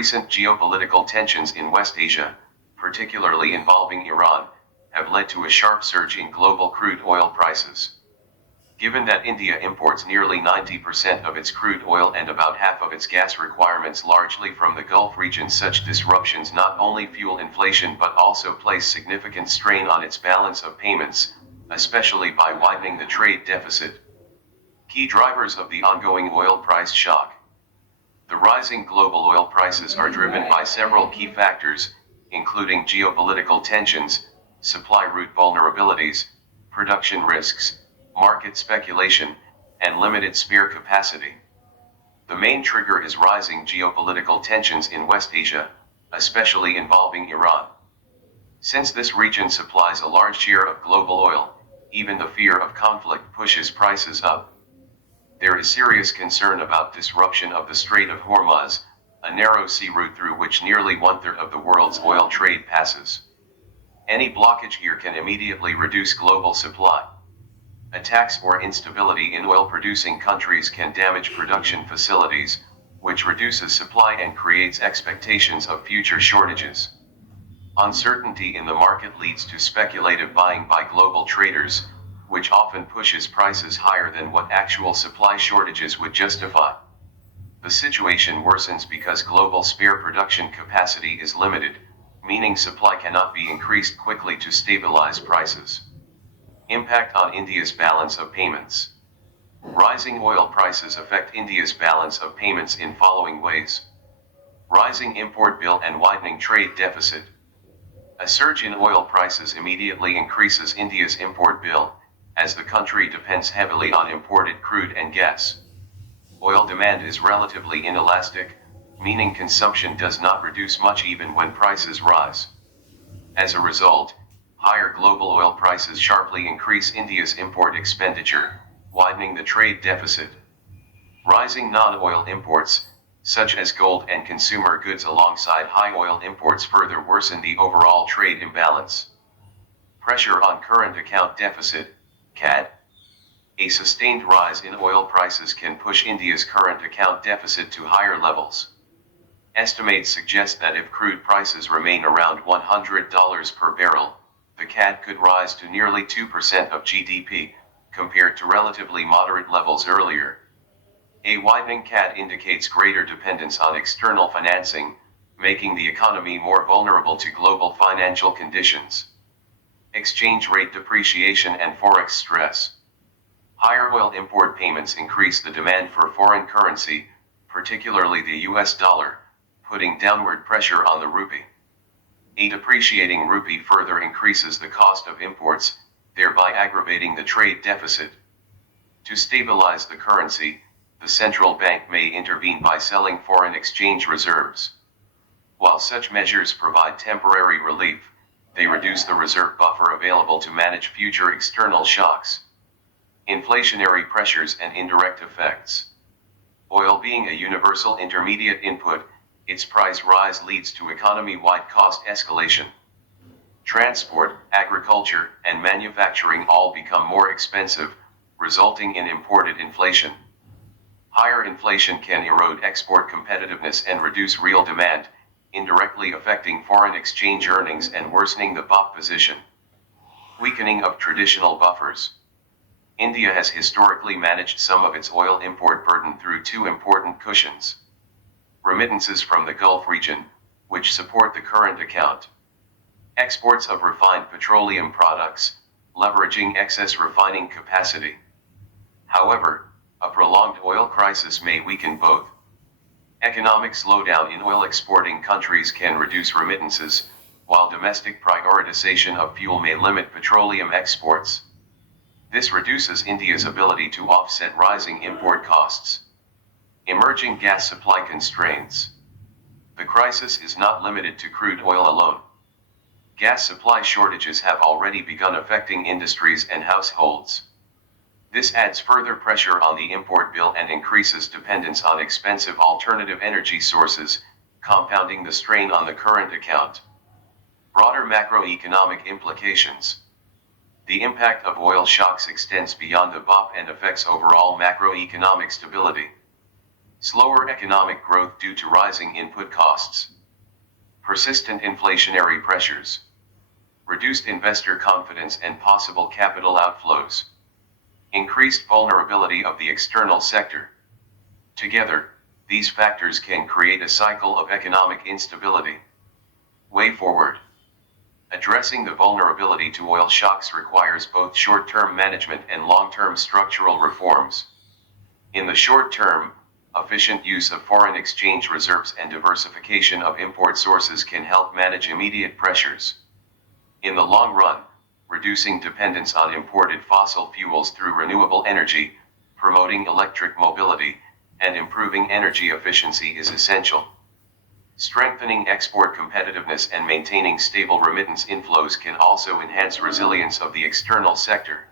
Recent geopolitical tensions in West Asia, particularly involving Iran, have led to a sharp surge in global crude oil prices. Given that India imports nearly 90% of its crude oil and about half of its gas requirements largely from the Gulf region, such disruptions not only fuel inflation but also place significant strain on its balance of payments, especially by widening the trade deficit. Key drivers of the ongoing oil price shock. The rising global oil prices are driven by several key factors, including geopolitical tensions, supply route vulnerabilities, production risks, market speculation, and limited spare capacity. The main trigger is rising geopolitical tensions in West Asia, especially involving Iran. Since this region supplies a large share of global oil, even the fear of conflict pushes prices up. There is serious concern about disruption of the Strait of Hormuz, a narrow sea route through which nearly one-third of the world's oil trade passes. Any blockage here can immediately reduce global supply. Attacks or instability in oil-producing countries can damage production facilities, which reduces supply and creates expectations of future shortages. Uncertainty in the market leads to speculative buying by global traders, which often pushes prices higher than what actual supply shortages would justify. The situation worsens because global spare production capacity is limited, meaning supply cannot be increased quickly to stabilize prices. Impact on India's balance of payments. Rising oil prices affect India's balance of payments in following ways. Rising import bill and widening trade deficit. A surge in oil prices immediately increases India's import bill, as the country depends heavily on imported crude and gas. Oil demand is relatively inelastic, meaning consumption does not reduce much even when prices rise. As a result, higher global oil prices sharply increase India's import expenditure, widening the trade deficit. Rising non-oil imports, such as gold and consumer goods alongside high oil imports, further worsen the overall trade imbalance. Pressure on current account deficit, CAD. A sustained rise in oil prices can push India's current account deficit to higher levels. Estimates suggest that if crude prices remain around $100 per barrel, the CAD could rise to nearly 2% of GDP, compared to relatively moderate levels earlier. A widening CAD indicates greater dependence on external financing, making the economy more vulnerable to global financial conditions. Exchange rate depreciation and forex stress. Higher oil import payments increase the demand for foreign currency, particularly the US dollar, putting downward pressure on the rupee. A depreciating rupee further increases the cost of imports, thereby aggravating the trade deficit. To stabilize the currency, the central bank may intervene by selling foreign exchange reserves. While such measures provide temporary relief, they reduce the reserve buffer available to manage future external shocks. Inflationary pressures and indirect effects. Oil being a universal intermediate input, its price rise leads to economy-wide cost escalation. Transport, agriculture, and manufacturing all become more expensive, resulting in imported inflation. Higher inflation can erode export competitiveness and reduce real demand, indirectly affecting foreign exchange earnings and worsening the BOP position. Weakening of traditional buffers. India has historically managed some of its oil import burden through two important cushions. Remittances from the Gulf region, which support the current account. Exports of refined petroleum products, leveraging excess refining capacity. However, a prolonged oil crisis may weaken both. Economic slowdown in oil exporting countries can reduce remittances, while domestic prioritization of fuel may limit petroleum exports. This reduces India's ability to offset rising import costs. Emerging gas supply constraints. The crisis is not limited to crude oil alone. Gas supply shortages have already begun affecting industries and households. This adds further pressure on the import bill and increases dependence on expensive alternative energy sources, compounding the strain on the current account. Broader macroeconomic implications. The impact of oil shocks extends beyond the BOP and affects overall macroeconomic stability. Slower economic growth due to rising input costs. Persistent inflationary pressures. Reduced investor confidence and possible capital outflows. Increased vulnerability of the external sector. Together, these factors can create a cycle of economic instability. Way forward. Addressing the vulnerability to oil shocks requires both short-term management and long-term structural reforms. In the short term, efficient use of foreign exchange reserves and diversification of import sources can help manage immediate pressures. In the long run, reducing dependence on imported fossil fuels through renewable energy, promoting electric mobility, and improving energy efficiency is essential. Strengthening export competitiveness and maintaining stable remittance inflows can also enhance resilience of the external sector.